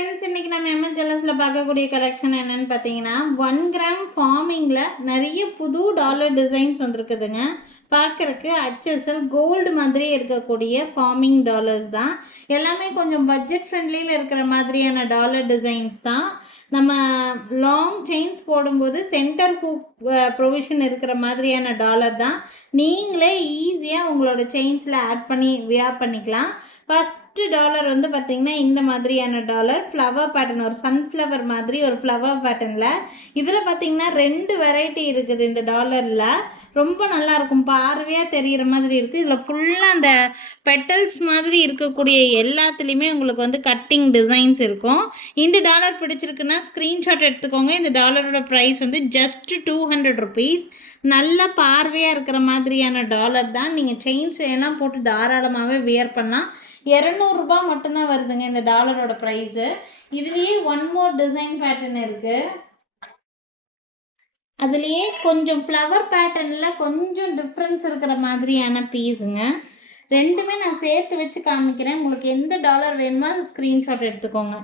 Friends, இன்னைக்கு நம்ம MS ஜுவல்லர்ஸ்ல பார்க்கக்கூடிய கலெக்ஷன் என்னன்னு பார்த்தீங்கன்னா 1 கிராம் ஃபார்மிங்ல நிறைய புது டாலர் டிசைன்ஸ் வந்திருக்குதுங்க. பார்க்கறக்கு HSL கோல்டு மாதிரி இருக்கக்கூடிய ஃபார்மிங் டாலர்ஸ் தான். எல்லாமே கொஞ்சம் பட்ஜெட் ஃப்ரெண்ட்லியில் இருக்கிற மாதிரியான டாலர் டிசைன்ஸ் தான். நம்ம லாங் செயின்ஸ் போடும்போது சென்டர் ஹூக் ப்ரொவிஷன் இருக்கிற மாதிரியான டாலர் தான். நீங்களே ஈஸியாக உங்களோட செயின்ஸில் ஆட் பண்ணி வியர் பண்ணிக்கலாம். ஃபஸ்ட்டு டாலர் வந்து பார்த்திங்கன்னா இந்த மாதிரியான டாலர் ஃப்ளவர் பேட்டர்ன், ஒரு சன்ஃப்ளவர் மாதிரி ஒரு ஃப்ளவர் பேட்டர்னில். இதில் பார்த்திங்கன்னா 2 வெரைட்டி இருக்குது இந்த டாலரில். ரொம்ப நல்லாயிருக்கும், பார்வையாக தெரிகிற மாதிரி இருக்குது. இதில் ஃபுல்லாக அந்த பெட்டல்ஸ் மாதிரி இருக்கக்கூடிய எல்லாத்துலேயுமே உங்களுக்கு வந்து கட்டிங் டிசைன்ஸ் இருக்கும். இந்த டாலர் பிடிச்சிருக்குன்னா ஸ்க்ரீன்ஷாட் எடுத்துக்கோங்க. இந்த டாலரோட ப்ரைஸ் வந்து ஜஸ்ட் 200 ருபீஸ். நல்ல பார்வையாக இருக்கிற மாதிரியான டாலர் தான். நீங்கள் செயின்ஸ் எல்லாம் போட்டு தாராளமாகவே வியர் பண்ணலாம். 200 ரூபாய் மட்டும்தான் வருதுங்க இந்த டாலரோட ப்ரைஸு. இதுலேயே ஒன் மோர் டிசைன் பேட்டர்ன் இருக்குது. அதுலேயே கொஞ்சம் ஃப்ளவர் பேட்டர்னில் கொஞ்சம் டிஃப்ரென்ஸ் இருக்கிற மாதிரியான பீஸுங்க. ரெண்டுமே நான் சேர்த்து வச்சு காமிக்கிறேன். உங்களுக்கு எந்த டாலர் வேணுமோ ஸ்க்ரீன்ஷாட் எடுத்துக்கோங்க.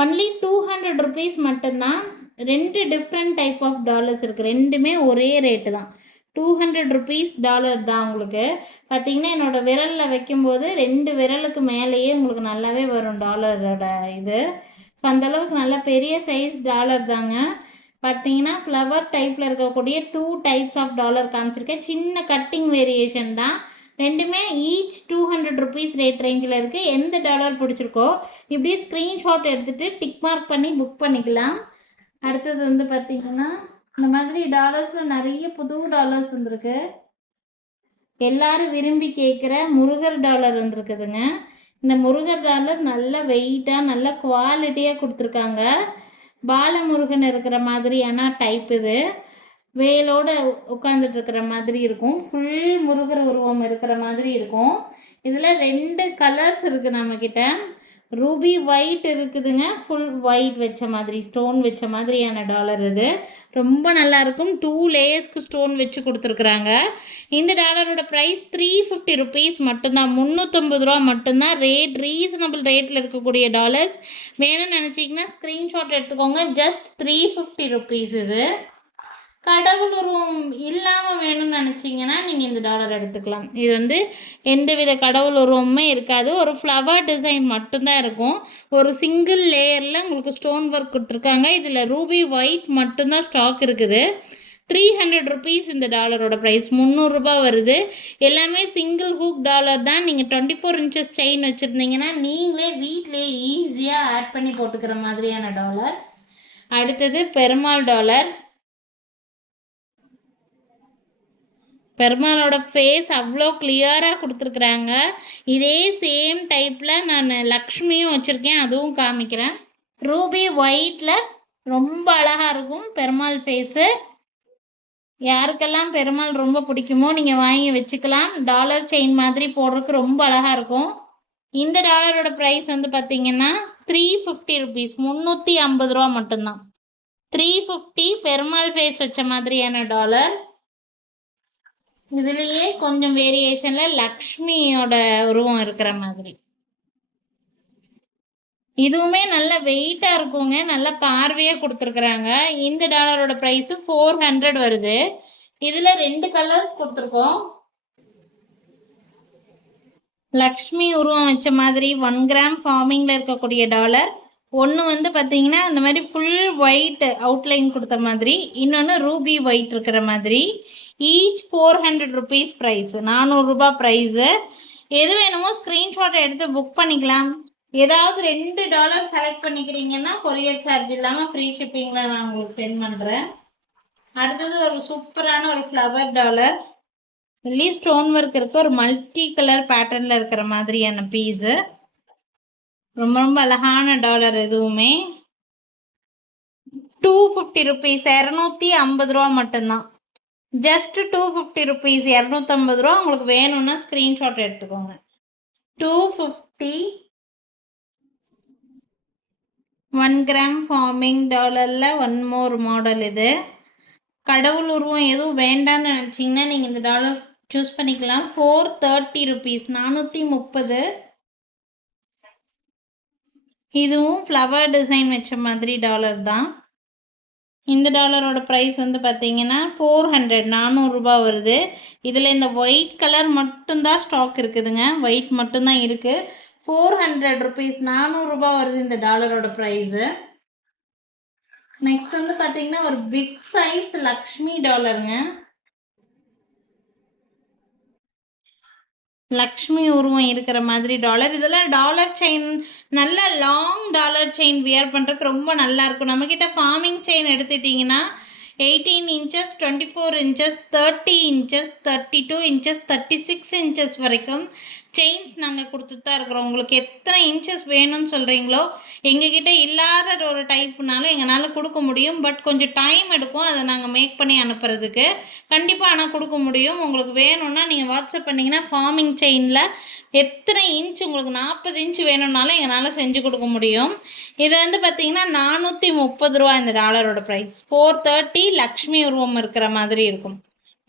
ஒன்லி 200 ருபீஸ் மட்டும்தான். 2 டிஃப்ரெண்ட் டைப் ஆஃப் டாலர்ஸ் இருக்குது. ரெண்டுமே ஒரே ரேட்டு தான். 200 ருபீஸ் டாலர் தான். உங்களுக்கு பார்த்தீங்கன்னா என்னோடய விரலில் வைக்கும்போது 2 விரலுக்கு மேலேயே உங்களுக்கு நல்லாவே வரும் டாலரோட இது. ஸோ அந்தளவுக்கு நல்ல பெரிய சைஸ் டாலர் தாங்க. பார்த்தீங்கன்னா ஃப்ளவர் டைப்பில் இருக்கக்கூடிய 2 டைப்ஸ் ஆஃப் டாலர் காமிச்சிருக்கேன். சின்ன கட்டிங் வேரியேஷன் தான். ரெண்டுமே ஈச் 200 ருபீஸ் ரேட் ரேஞ்சில் இருக்குது. எந்த டாலர் பிடிச்சிருக்கோ இப்படி ஸ்க்ரீன்ஷாட் எடுத்துகிட்டு டிக் மார்க் பண்ணி புக் பண்ணிக்கலாம். அடுத்தது வந்து பார்த்திங்கன்னா இந்த மாதிரி டாலர்ஸில் நிறைய புது டாலர்ஸ் வந்திருக்கு. எல்லாரும் விரும்பி கேட்குற முருகர் டாலர் வந்திருக்குதுங்க. இந்த முருகர் டாலர் நல்ல வெயிட்டாக நல்ல குவாலிட்டியாக கொடுத்துருக்காங்க. பாலமுருகன் இருக்கிற மாதிரியான டைப். இது வேலோடு உட்காந்துட்டு இருக்கிற மாதிரி இருக்கும். ஃபுல் முருகர் உருவம் இருக்கிற மாதிரி இருக்கும். இதில் 2 கலர்ஸ் இருக்குது நம்மக்கிட்ட. ரூபி ஒயிட் இருக்குதுங்க, ஃபுல் ஒயிட் வச்ச மாதிரி ஸ்டோன் வச்ச மாதிரியான டாலர். இது ரொம்ப நல்லாயிருக்கும். 2 லேயர்ஸ்க்கு ஸ்டோன் வச்சு கொடுத்துருக்குறாங்க. இந்த டாலரோட ப்ரைஸ் 350 ருபீஸ் மட்டும்தான். 350 ரூபா மட்டும்தான். ரேட் ரீசனபிள் ரேட்டில் இருக்கக்கூடிய டாலர்ஸ். வேணும்னு நினச்சிங்கன்னா ஸ்க்ரீன்ஷாட் எடுத்துக்கோங்க. Just 350 rupees. இது கடவுள் உருவம் இல்லாமல் வேணும்னு நினச்சிங்கன்னா நீங்கள் இந்த டாலர் எடுத்துக்கலாம். இது வந்து எந்தவித கடவுள் உருவமுமே இருக்காது. ஒரு ஃப்ளவர் டிசைன் மட்டும்தான் இருக்கும். ஒரு சிங்கிள் லேயரில் உங்களுக்கு ஸ்டோன் ஒர்க் கொடுத்துருக்காங்க. இதில் ரூபி ஒயிட் மட்டும்தான் ஸ்டாக் இருக்குது. 300 ருபீஸ் இந்த டாலரோட ப்ரைஸ். 300 ரூபாய் வருது. எல்லாமே சிங்கிள் ஹூக் டாலர் தான். நீங்கள் 24 இன்ச்சஸ் செயின் வச்சுருந்தீங்கன்னா நீங்களே வீட்டிலேயே ஈஸியாக ஆட் பண்ணி போட்டுக்கிற மாதிரியான டாலர். அடுத்தது பெருமாள் டாலர். பெருமாளோட ஃபேஸ் அவ்வளோ கிளியராக கொடுத்துருக்குறாங்க. இதே சேம் டைப்பில் நான் லக்ஷ்மியும் வச்சுருக்கேன், அதுவும் காமிக்கிறேன். ரூபி ஒயிட்டில் ரொம்ப அழகாக இருக்கும் பெருமாள் ஃபேஸு. யாருக்கெல்லாம் பெருமாள் ரொம்ப பிடிக்குமோ நீங்கள் வாங்கி வச்சுக்கலாம். டாலர் செயின் மாதிரி போடுறதுக்கு ரொம்ப அழகாக இருக்கும். இந்த டாலரோட ப்ரைஸ் வந்து பார்த்திங்கன்னா 350 ருபீஸ். 350 ரூபா மட்டும்தான். 350 பெருமாள் ஃபேஸ் வச்ச மாதிரியான டாலர். இதுலேயே கொஞ்சம் வேரியேஷனில் லக்ஷ்மியோட உருவம் இருக்கிற மாதிரி. இதுவுமே நல்ல வெயிட்டாக இருக்குங்க, நல்ல பார்வையாக கொடுத்துருக்குறாங்க. இந்த டாலரோட ப்ரைஸு 400 வருது. இதில் 2 கலர்ஸ் கொடுத்துருக்கோம். லக்ஷ்மி உருவம் வச்ச மாதிரி 1 கிராம் ஃபார்மிங்கில் இருக்கக்கூடிய டாலர். ஒன்று வந்து பார்த்திங்கன்னா இந்த மாதிரி ஃபுல் ஒயிட் அவுட்லைன் கொடுத்த மாதிரி, இன்னொன்று ரூபி ஒயிட் இருக்கிற மாதிரி. Each 400 rupees price. 400 ரூபா ப்ரைஸு. எது வேணுமோ ஸ்க்ரீன்ஷாட் எடுத்து புக் பண்ணிக்கலாம். ஏதாவது 2 டாலர் செலக்ட் பண்ணிக்கிறீங்கன்னா கொரியர் சார்ஜ் இல்லாமல் ஃப்ரீ ஷிப்பிங்கில் நான் உங்களுக்கு சென்ட் பண்ணுறேன். அடுத்தது ஒரு சூப்பரான ஒரு ஃப்ளவர் டாலர். இதுலேயே ஸ்டோன் ஒர்க் இருக்குது. ஒரு மல்டி கலர் பேட்டர்னில் இருக்கிற மாதிரியான பீஸு. ரொம்ப ரொம்ப அழகான டாலர். எதுவுமே 250 ருபீஸ். 250 ரூபா மட்டும்தான். Just 250 rupees. 250 ரூபா. உங்களுக்கு வேணும்னா ஸ்க்ரீன்ஷாட் எடுத்துக்கோங்க. 250 1 கிராம் ஃபார்மிங் டாலரில் ஒன் மோர் மாடல். இது கடவுள் உருவம் எதுவும் வேண்டான்னு நினச்சிங்கன்னா நீங்கள் இந்த டாலர் சூஸ் பண்ணிக்கலாம். 430 ருபீஸ். 430. இதுவும் ஃப்ளவர் டிசைன் வச்ச மாதிரி டாலர் தான். இந்த டாலரோட ப்ரைஸ் வந்து பார்த்தீங்கன்னா 400 400 வருது. இதில் இந்த ஒயிட் கலர் மட்டும்தான் ஸ்டாக் இருக்குதுங்க. ஒயிட் மட்டும்தான் இருக்குது. 400 ருபீஸ் 400 வருது இந்த டாலரோட ப்ரைஸு. நெக்ஸ்ட் வந்து பார்த்தீங்கன்னா ஒரு பிக் சைஸ் லக்ஷ்மி டாலருங்க. லக்ஷ்மி உருவம் இருக்கிற மாதிரி டாலர். இதெல்லாம் டாலர் செயின், நல்ல லாங் டாலர் செயின் வியர் பண்ணுறதுக்கு ரொம்ப நல்லாயிருக்கும். நம்மக்கிட்ட ஃபார்மிங் செயின் எடுத்துட்டிங்கன்னா 18 inches, 24 inches, 30 inches, 32 inches, 36 inches வரைக்கும் செயின்ஸ் நாங்கள் கொடுத்துட்டு தான் இருக்கிறோம். உங்களுக்கு எத்தனை இன்ச்சஸ் வேணும்னு சொல்கிறீங்களோ, எங்ககிட்ட இல்லாத ஒரு டைப்னாலும் எங்களால் கொடுக்க முடியும். பட் கொஞ்சம் டைம் எடுக்கும் அதை நாங்கள் மேக் பண்ணி அனுப்புறதுக்கு. கண்டிப்பாக ஆனால் கொடுக்க முடியும். உங்களுக்கு வேணும்னா நீங்கள் வாட்ஸ்அப் பண்ணிங்கன்னா ஃபார்மிங் செயினில் எத்தனை இன்ச் உங்களுக்கு 40 இன்ச் வேணும்னாலும் எங்களால் செஞ்சு கொடுக்க முடியும். இது வந்து பார்த்திங்கன்னா 430 ரூபா இந்த டாலரோட ப்ரைஸ். 430 லக்ஷ்மி உருவம் இருக்கிற மாதிரி இருக்கும்.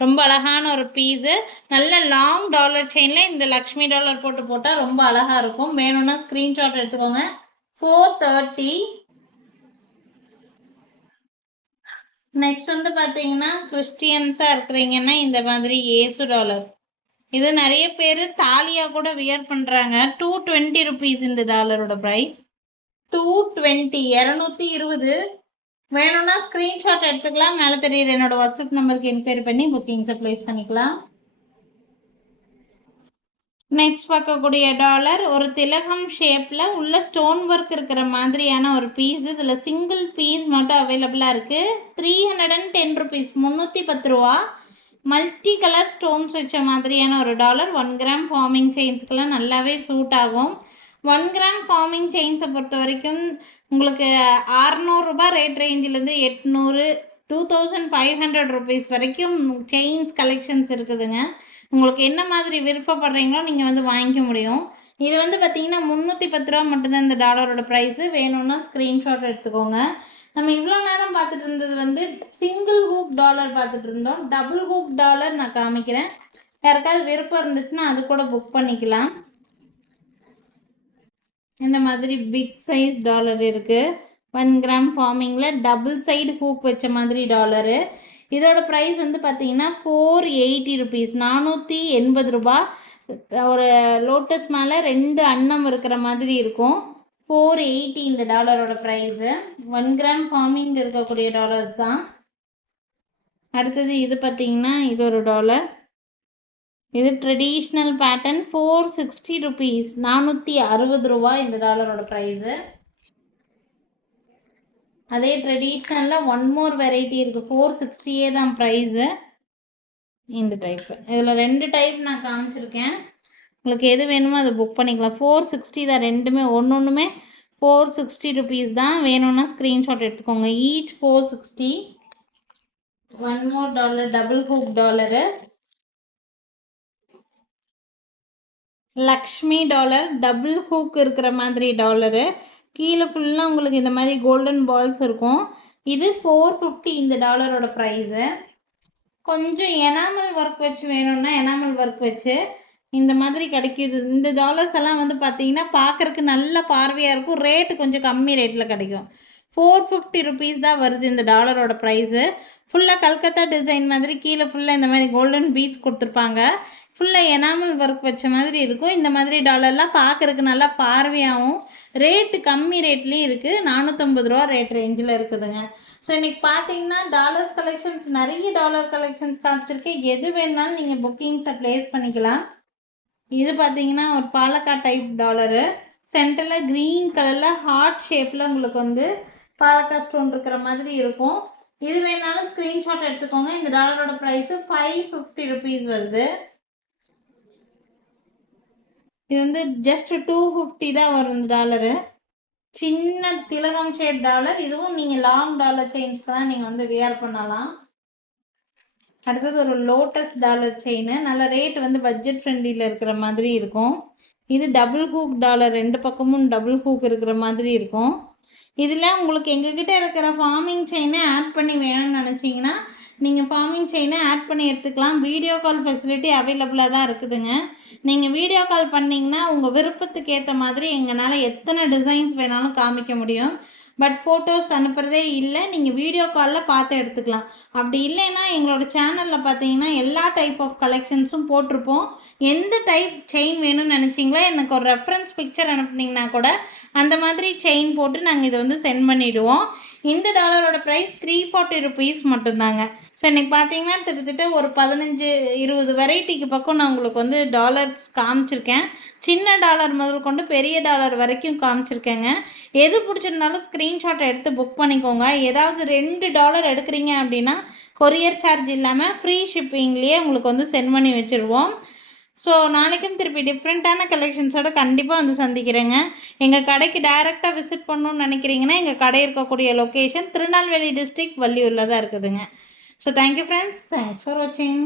ரொம்ப அழகான ஒரு பீஸு. நல்ல லாங் டாலர் செயினில் இந்த லக்ஷ்மி டாலர் போட்டால் ரொம்ப அழகாக இருக்கும். வேணும்னா ஸ்க்ரீன்ஷாட் எடுத்துக்கோங்க. 430. நெக்ஸ்ட் வந்து பார்த்தீங்கன்னா கிறிஸ்டியன்ஸாக இருக்கிறீங்கன்னா இந்த மாதிரி ஏசு டாலர். இது நிறைய பேர் தாலியாக கூட வியர் பண்ணுறாங்க. 220 ருபீஸ் இந்த டாலரோட ப்ரைஸ். 220 220. வேணும்னா ஸ்க்ரீன்ஷாட் எடுத்துக்கலாம். மேலே தெரியுது என்னோட வாட்ஸ்அப் நம்பருக்கு என்கொயரி பண்ணி புக்கிங்ஸை ப்ளேஸ் பண்ணிக்கலாம். நெக்ஸ்ட் பார்க்கக்கூடிய டாலர் ஒரு திலகம் ஷேப்பில் உள்ள ஸ்டோன் ஒர்க் இருக்கிற மாதிரியான ஒரு பீஸ். இதில் சிங்கிள் பீஸ் மட்டும் அவைலபிளாக இருக்குது. 310 ருபீஸ் 310 ரூபா. மல்டி கலர் ஸ்டோன்ஸ் வச்ச மாதிரியான ஒரு டாலர். 1 கிராம் ஃபார்மிங் செயின்ஸ்க்கெல்லாம் நல்லாவே சூட் ஆகும். 1 கிராம் ஃபார்மிங் செயின்ஸை பொறுத்த வரைக்கும் உங்களுக்கு 600 ரூபாய் ரேட் ரேஞ்சிலேருந்து 800 2500 ருபீஸ் வரைக்கும் செயின்ஸ் கலெக்ஷன்ஸ் இருக்குதுங்க. உங்களுக்கு என்ன மாதிரி விருப்பப்படுறீங்களோ நீங்கள் வந்து வாங்கிக்க முடியும். இது வந்து பார்த்தீங்கன்னா 310 ரூபா மட்டும்தான் இந்த டாலரோட ப்ரைஸு. வேணும்னா ஸ்க்ரீன்ஷாட் எடுத்துக்கோங்க. நம்ம இவ்வளோ நேரம் பார்த்துட்டு இருந்தது வந்து சிங்கிள் ஹூக் டாலர் பார்த்துட்டு இருந்தோம். டபுள் ஹூக் டாலர் நான் காமிக்கிறேன். யாருக்காவது விருப்பம் இருந்துச்சுன்னா அது கூட புக் பண்ணிக்கலாம். இந்த மாதிரி பிக் சைஸ் டாலர் இருக்குது. 1 கிராம் ஃபார்மிங்கில் டபுள் சைடு ஹூக் வச்ச மாதிரி டாலரு. இதோட ப்ரைஸ் வந்து பார்த்தீங்கன்னா 480 ருபீஸ் 480 ரூபா. ஒரு லோட்டஸ் மேலே 2 அன்னம் இருக்கிற மாதிரி இருக்கும். 480 இந்த டாலரோட ப்ரைஸு. 1 கிராம் ஃபார்மிங் இருக்கக்கூடிய டாலர்ஸ் தான். அடுத்தது இது பார்த்தீங்கன்னா இது ஒரு டாலர். இது ட்ரெடிஷ்னல் பேட்டர்ன். 460 ருபீஸ் 460 ரூபா இந்த டாலரோட ப்ரைஸு. அதே ட்ரெடிஷ்னலில் 1 மோர் வெரைட்டி இருக்குது. 460 தான் ப்ரைஸு. இந்த டைப்பு இதில் 2 டைப் நான் காமிச்சிருக்கேன். உங்களுக்கு எது வேணுமோ அதை புக் பண்ணிக்கலாம். 460 தான் ரெண்டுமே. ஒன்றுமே 460 ருபீஸ் தான். வேணும்னா ஸ்க்ரீன்ஷாட் எடுத்துக்கோங்க. Each 460. 1 more dollar double hook dollar. Lakshmi dollar double hook இருக்கிற மாதிரி டாலரு. கீழே ஃபுல்லாக உங்களுக்கு இந்த மாதிரி கோல்டன் பால்ஸ் இருக்கும். இது 450 இந்த டாலரோட ப்ரைஸு. கொஞ்சம் எனாமல் ஒர்க் வச்சு வேணும்னா எனாமல் ஒர்க் வச்சு இந்த மாதிரி கிடைக்கிது. இந்த டாலர்ஸ் எல்லாம் வந்து பார்த்தீங்கன்னா பார்க்குறக்கு நல்ல பார்வையாக இருக்கும். ரேட்டு கொஞ்சம் கம்மி ரேட்டில் கிடைக்கும். 450 ருபீஸ் தான் வருது இந்த டாலரோட ப்ரைஸு. ஃபுல்லாக கல்கத்தா டிசைன் மாதிரி கீழே ஃபுல்லாக இந்த மாதிரி கோல்டன் பீட்ஸ் கொடுத்துருப்பாங்க. ஃபுல்லாக எனாமல் ஒர்க் வச்ச மாதிரி இருக்கும். இந்த மாதிரி டாலர்லாம் பார்க்குறக்கு நல்லா பார்வையாகவும் ரேட்டு கம்மி ரேட்லேயும் இருக்குது. 450 ரூபா ரேட் ரேஞ்சில் இருக்குதுங்க. ஸோ இன்றைக்கி பார்த்தீங்கன்னா டாலர்ஸ் கலெக்ஷன்ஸ் நிறைய டாலர் கலெக்ஷன்ஸ் காமிச்சிருக்கேன். எது வேணாலும் நீங்கள் புக்கிங்ஸை ப்ளேஸ் பண்ணிக்கலாம். இது பார்த்தீங்கன்னா ஒரு பாலக்காட் டைப் டாலரு. சென்டரில் க்ரீன் கலரில் ஹார்ட் ஷேப்பில் உங்களுக்கு வந்து பாலக்காட் ஸ்டோன் இருக்கிற மாதிரி இருக்கும். இது வேணாலும் ஸ்க்ரீன்ஷாட் எடுத்துக்கோங்க. இந்த டாலரோட ப்ரைஸு 550 ருபீஸ் வருது. இது வந்து ஜஸ்ட் 250 தான் வரும் இந்த டாலரு. சின்ன திலகம் ஷேட் டாலர். இதுவும் நீங்கள் லாங் டாலர் செயின்ஸ்க்கு தான் நீங்கள் வந்து வியர் பண்ணலாம். அடுத்தது ஒரு லோட்டஸ் டாலர் செயின். நல்ல ரேட் வந்து பட்ஜெட் ஃப்ரெண்ட்லியில் இருக்கிற மாதிரி இருக்கும். இது டபுள் ஹூக் டாலர். 2 பக்கமும் டபுள் ஹூக் இருக்கிற மாதிரி இருக்கும். இதில் உங்களுக்கு எங்ககிட்ட இருக்கிற ஃபார்மிங் செயினை ஆட் பண்ணி வேணும்னு நினச்சிங்கன்னா நீங்கள் ஃபார்மிங் செயினை ஆட் பண்ணி எடுத்துக்கலாம். வீடியோ கால் ஃபெசிலிட்டி அவைலபிளாக தான் இருக்குதுங்க. நீங்கள் வீடியோ கால் பண்ணிங்கன்னா உங்கள் விருப்பத்துக்கு ஏற்ற மாதிரி எங்களால் எத்தனை டிசைன்ஸ் வேணாலும் காமிக்க முடியும். பட் ஃபோட்டோஸ் அனுப்புகிறதே இல்லை, நீங்கள் வீடியோ காலில் பார்த்து எடுத்துக்கலாம். அப்படி இல்லைன்னா எங்களோட சேனலில் பார்த்தீங்கன்னா எல்லா டைப் ஆஃப் கலெக்ஷன்ஸும் போட்டிருப்போம். எந்த டைப் செயின் வேணும்னு நினச்சிங்களோ எனக்கு ஒரு ரெஃபரன்ஸ் பிக்சர் அனுப்புனீங்கன்னா கூட அந்த மாதிரி செயின் போட்டு நாங்கள் இதை சென்ட் பண்ணிவிடுவோம். இந்த டாலரோட ப்ரைஸ் $340 மட்டும்தாங்க. ஸோ இன்றைக்கி பார்த்தீங்கன்னா கிட்டத்தட்ட ஒரு 15-20 வெரைட்டிக்கு பக்கம் நான் உங்களுக்கு டாலர்ஸ் காமிச்சிருக்கேன். சின்ன டாலர் முதல் கொண்டு பெரிய டாலர் வரைக்கும் காமிச்சிருக்கேங்க. எது பிடிச்சிருந்தாலும் ஸ்க்ரீன்ஷாட் எடுத்து புக் பண்ணிக்கோங்க. ஏதாவது $2 எடுக்கிறீங்க அப்படின்னா கொரியர் சார்ஜ் இல்லாமல் ஃப்ரீ ஷிப்பிங்லேயே உங்களுக்கு சென்ட் பண்ணி வச்சுருவோம். ஸோ நாளைக்கும் திருப்பி டிஃப்ரெண்ட்டான கலெக்ஷன்ஸோடு கண்டிப்பாக சந்திக்கிறேங்க. எங்கள் கடைக்கு டைரெக்டாக விசிட் பண்ணணுன்னு நினைக்கிறீங்கன்னா எங்கள் கடை இருக்கக்கூடிய லொக்கேஷன் திருநெல்வேலி டிஸ்ட்ரிக்ட் வள்ளியூரில் தான் இருக்குதுங்க. So thank you friends, thanks for வாட்சிங்.